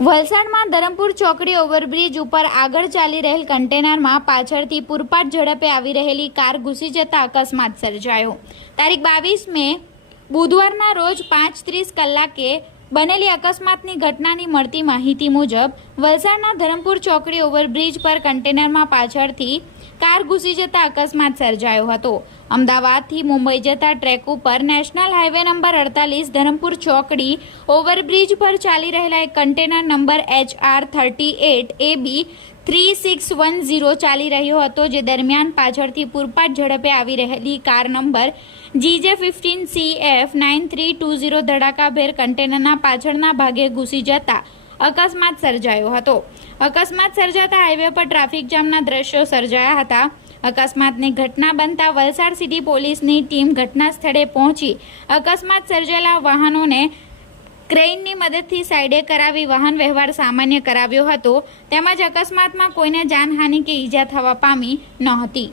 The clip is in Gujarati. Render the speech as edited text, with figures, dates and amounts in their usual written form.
વલસાડમાં ધરમપુર ચોકડી ઓવરબ્રિજ ઉપર આગળ ચાલી રહેલ કન્ટેનરમાં પાછળથી પૂરપાટ ઝડપે આવી રહેલી કાર ઘૂસી જતા અકસ્માત સર્જાયો। તારીખ 22 મે બુધવારના રોજ 5:30 કલાકે બનેલી અકસ્માતની ઘટનાની મળતી માહિતી મુજબ વલસાડના ધરમપુર ચોકડી ઓવરબ્રિજ પર કન્ટેનરમાં પાછળથી કાર ઘૂસી જતા અકસ્માત સર્જાયો હતો। અમદાવાદથી મુંબઈ જતા ટ્રેક ઉપર નેશનલ હાઈવે નંબર 48 ધરમપુર ચોકડી ઓવરબ્રિજ પર ચાલી રહેલા એક કન્ટેનર નંબર HR 38 AB 3610 ચાલી રહ્યો હતો, જે દરમિયાન પાછળથી પૂરપાટ ઝડપે આવી રહેલી કાર નંબર GJ15CF 9320 ધડાકાભેર કન્ટેનરના પાછળના ભાગે ઘૂસી જતા અકસ્માત સર્જાયો હતો। અકસ્માત સર્જાતા હાઈવે પર ટ્રાફિક જામના દ્રશ્યો સર્જાયા હતા। અકસ્માતની ઘટના બનતા વલસાડ સિટી પોલીસની ટીમ ઘટના સ્થળે પહોંચી અકસ્માત સર્જાયેલા વાહનોને ક્રેઇનની મદદથી સાઈડે કરાવી વાહન વ્યવહાર સામાન્ય કરાવ્યો હતો, તેમજ અકસ્માતમાં કોઈને જાનહાનિ કે ઈજા થવા પામી નહોતી।